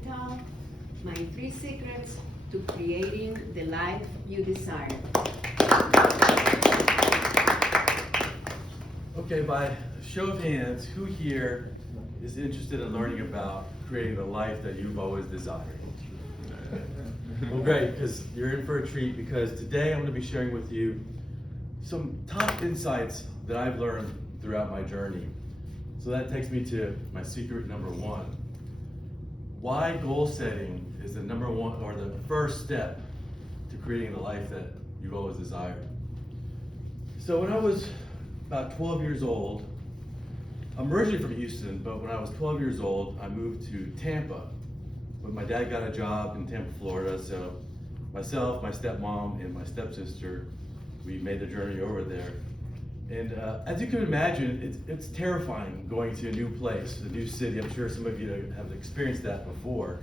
Capital, my 3 secrets to creating the life you desire. Okay, by show of hands, who here is interested in learning about creating the life that you've always desired? Well, great, because you're in for a treat, because today I'm going to be sharing with you some top insights that I've learned throughout my journey. So that takes me to my secret number 1. Why goal setting is the number 1 or the first step to creating the life that you've always desired. So when I was about 12 years old, I'm originally from Houston, but when I was 12 years old, I moved to Tampa. When my dad got a job in Tampa, Florida, so myself, my stepmom, and my stepsister, we made the journey over there. And as you can imagine, it's terrifying going to a new place, a new city. I'm sure some of you have experienced that before.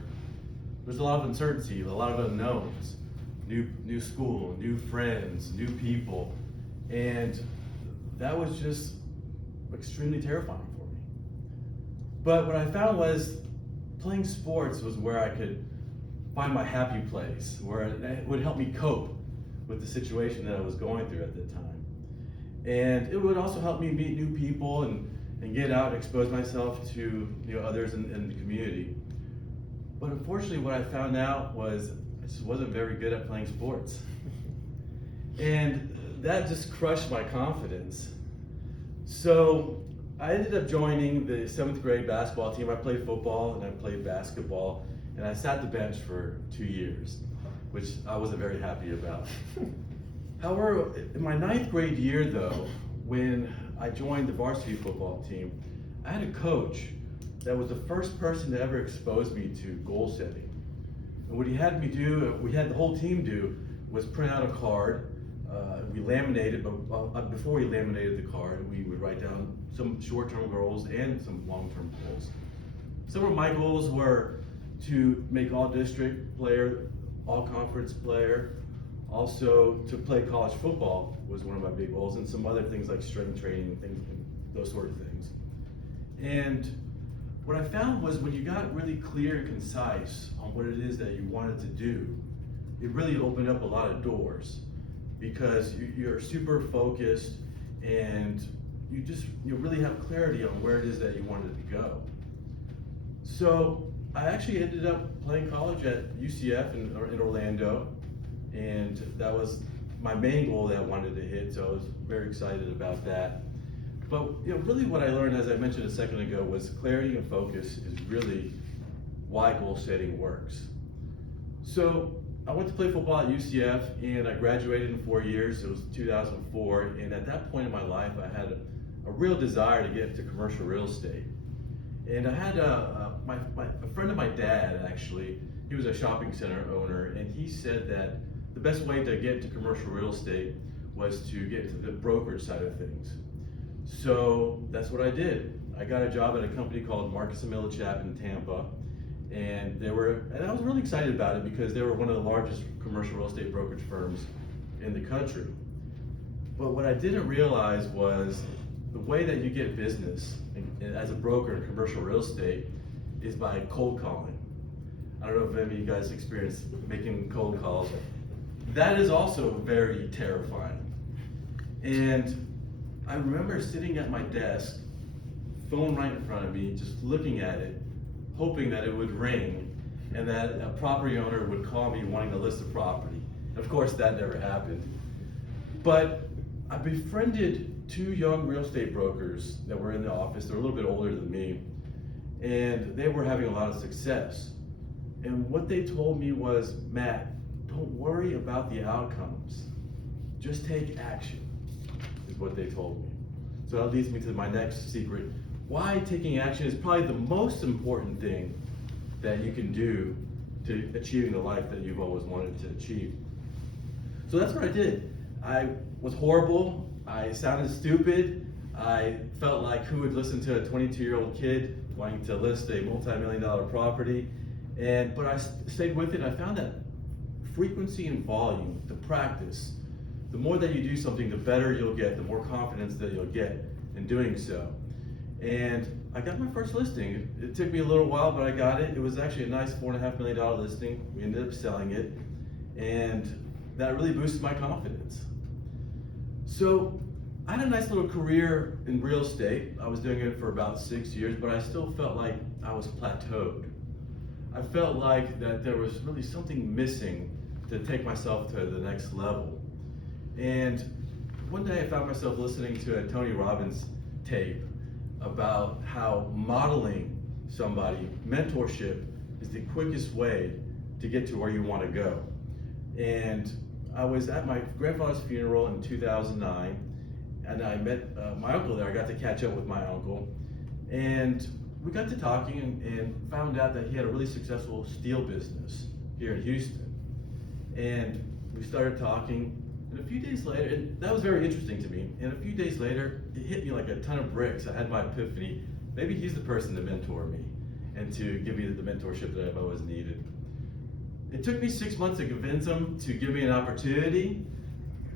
There's a lot of uncertainty, a lot of unknowns, new school, new friends, new people, and that was just extremely terrifying for me. But what I found was playing sports was where I could find my happy place, where it would help me cope with the situation that I was going through at the time. And it would also help me meet new people and get out and expose myself to others in the community. But unfortunately, what I found out was I just wasn't very good at playing sports. And that just crushed my confidence. So I ended up joining the 7th grade basketball team. I played football and I played basketball, and I sat the bench for 2 years, which I wasn't very happy about. However, in my 9th grade year though, when I joined the varsity football team, I had a coach that was the first person to ever expose me to goal setting. And what he had me do, we had the whole team do, was print out a card. We laminated, but before we laminated the card, we would write down some short-term goals and some long-term goals. Some of my goals were to make all-district player, all-conference player, also to play college football was one of my big goals, and some other things like strength training and things, those sort of things. And what I found was when you got really clear and concise on what it is that you wanted to do, it really opened up a lot of doors, because you're super focused and you really have clarity on where it is that you wanted to go. So I actually ended up playing college at UCF in Orlando, and that was my main goal that I wanted to hit, so I was very excited about that. But really what I learned, as I mentioned a second ago, was clarity and focus is really why goal setting works. So I went to play football at UCF, and I graduated in 4 years. It was 2004, and at that point in my life, I had a real desire to get into commercial real estate. And I had a friend of my dad, actually, he was a shopping center owner, and he said that the best way to get into commercial real estate was to get into the brokerage side of things. So that's what I did. I got a job at a company called Marcus & Millichap in Tampa, and I was really excited about it because they were one of the largest commercial real estate brokerage firms in the country. But what I didn't realize was the way that you get business as a broker in commercial real estate is by cold calling. I don't know if any of you guys experienced making cold calls. That is also very terrifying. And I remember sitting at my desk, phone right in front of me, just looking at it, hoping that it would ring and that a property owner would call me wanting to list a property. Of course, that never happened. But I befriended 2 young real estate brokers that were in the office. They're a little bit older than me, and they were having a lot of success. And what they told me was, Matt, don't worry about the outcomes. Just take action, is what they told me. So that leads me to my next secret. Why taking action is probably the most important thing that you can do to achieving the life that you've always wanted to achieve. So that's what I did. I was horrible. I sounded stupid. I felt like who would listen to a 22-year-old kid wanting to list a multi-million-dollar property. But I stayed with it. I found that frequency and volume, the practice, the more that you do something, the better you'll get, the more confidence that you'll get in doing so. And I got my first listing. It took me a little while, but I got it. It was actually a nice $4.5 million listing. We ended up selling it, and that really boosted my confidence. So I had a nice little career in real estate. I was doing it for about 6 years, but I still felt like I was plateaued. I felt like that there was really something missing to take myself to the next level. And one day I found myself listening to a Tony Robbins tape about how modeling somebody, mentorship, is the quickest way to get to where you want to go. And I was at my grandfather's funeral in 2009, and I met my uncle there. I got to catch up with my uncle, and we got to talking and found out that he had a really successful steel business here in Houston. And we started talking, and a few days later, and that was very interesting to me, and a few days later, it hit me like a ton of bricks. I had my epiphany. Maybe he's the person to mentor me and to give me the mentorship that I've always needed. It took me 6 months to convince him to give me an opportunity,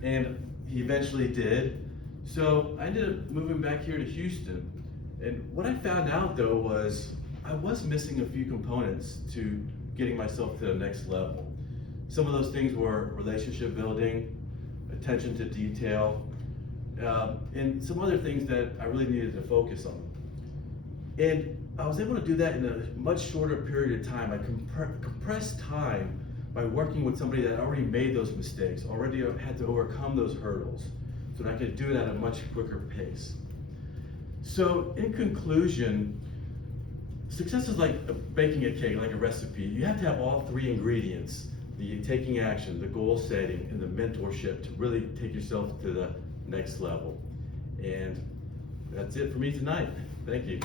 and he eventually did. So I ended up moving back here to Houston. And what I found out though was I was missing a few components to getting myself to the next level. Some of those things were relationship building, attention to detail, and some other things that I really needed to focus on. And I was able to do that in a much shorter period of time. I compressed time by working with somebody that already made those mistakes, already had to overcome those hurdles, so that I could do it at a much quicker pace. So in conclusion, success is like baking a cake, like a recipe. You have to have all three ingredients: the taking action, the goal setting, and the mentorship to really take yourself to the next level. And that's it for me tonight. Thank you.